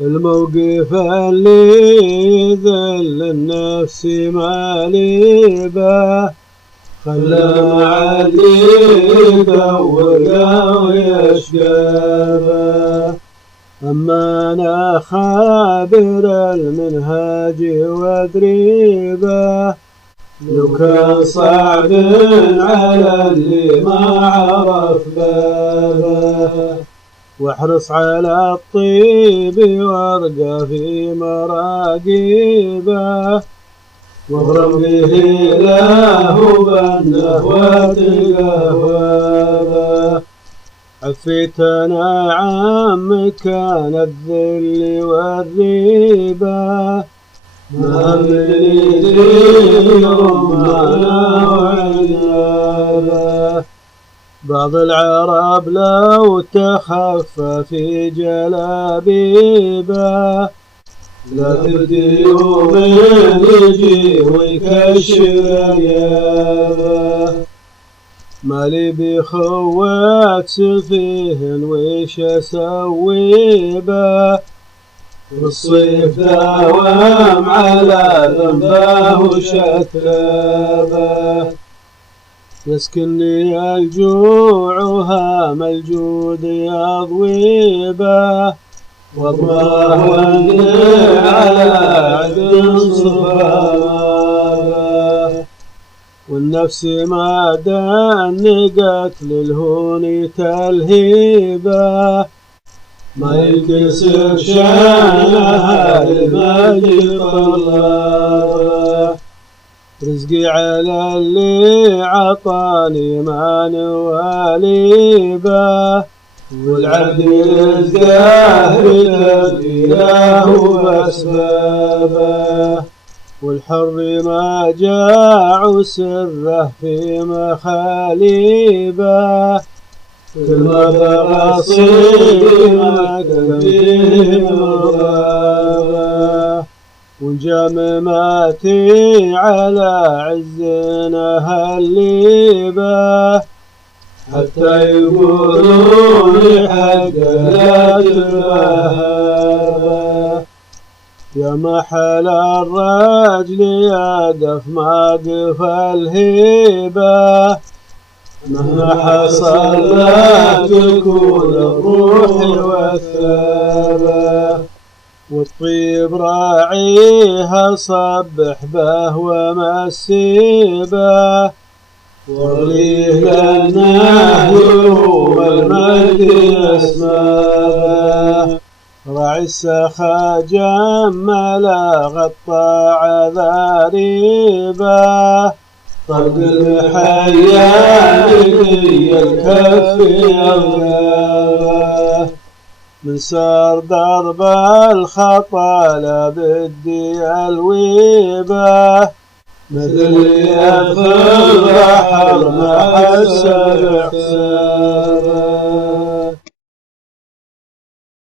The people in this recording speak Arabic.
الموقف اللي ذل النفس مالبه خلى معلي يدور ويشقبه. أما أنا خابر المنهاج وأدريبه لو كان صعب على اللي ما عرف بابه. واحرص على الطيب وارقى في مراقبه واغرم به له بنه وتقهوبه. عفيتنا عن مكان الذل والريبه ما همني زيهم معنا وعنابه. بعض العرب لو تخفى في جلابيبه لا تبديوا من يجي ويكشر يابه. مالي بخوات سفيه ويش اسوي به والصيف داوم على ذنبه وشتابه. يسكنني الجوع وهام الجود يضويبه واضماه واني على عد صفابه. والنفس ما دنقت للهون تلهيبه ما ينكسر شانها المجد طلابه. رزقي على اللي عطاني ما نواليبه والعبد رزقه بتبديله واسبابه. والحر ما جاع سره في مخاليبه كل ما بغى صيبه فيه مرغابه. وانجمماتي على عزنا هالليبه حتى يقولون حق لا تبهابه. يا محل الرجل يا دف ما قف الهيبه مهما حصل لا تكون الروح والثابه. والطيب راعيها صبح به ومسيبه واغليه لأنه يروم المجد أسبابه. راعي السخا جمل غطى عذاريبه طرق المحيان هي الكف يغلبه. من سار ضرب الخطا لا بدي الويبه مثل يدخل بحر ما حسب حسابه.